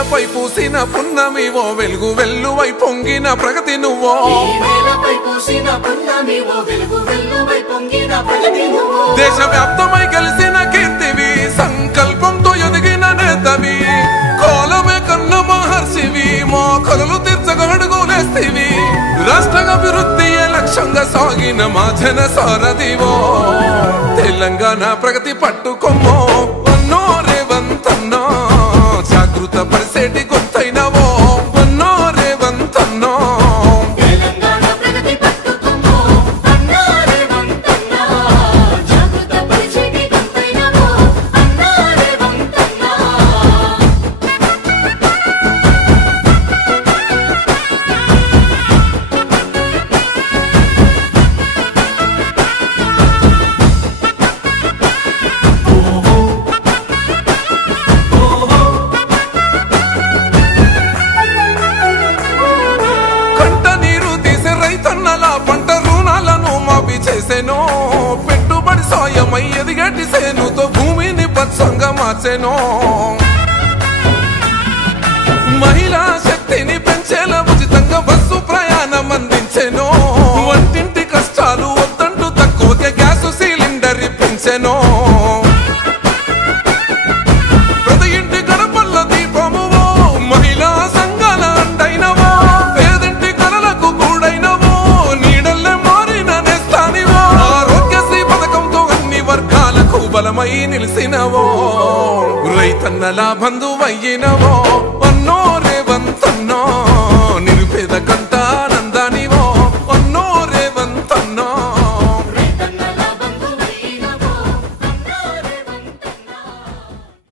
నేలపై పూసిన పున్నమివో వెలుగు వెల్లువై పొంగిన ప్రగతి నువ్వో దేశవ్యాప్తమై కలిసిన కీర్తివి సంకల్పంతో ఎదిగిన నేతవి కోలమే కన్న మహర్షివి మోకలు తీర్చగడుగులేస్తివి రాష్ట్ర అభివృద్ధియే లక్ష్యంగా సాగిన మా జన సారథివో తెలంగాణ ప్రగతి పట్టుకొమ్మో అన్నో రేవంతన్నో జాగృత పరిసేటి గొంతైనవో అన్నో రేవంతన్నో పెట్టుబడి సాయమై ఎదిగటి సేనుతో భూమిని పచ్చంగా మార్చెనో మహిళా శక్తిని పెంచేలా ఉచితంగా బస్సు ప్రయాణం అందించెనో వంటింటి కష్టాలు వద్దంటూ తక్కువగా గ్యాస్ సిలిండర్ ఇప్పించెనో ప్రతి ఇంటి గడపల్ల దీపమువో మహిళా సంఘాల అండైనవో పేదింటి కలలకు కూడైనవో నీడల్లే మారిన నేస్తానివో ఆరోగ్యశ్రీ పథకంతో అన్ని వర్గాలకు బలమై నిలిసినవో రైతన్నల బంధువయ్యినవో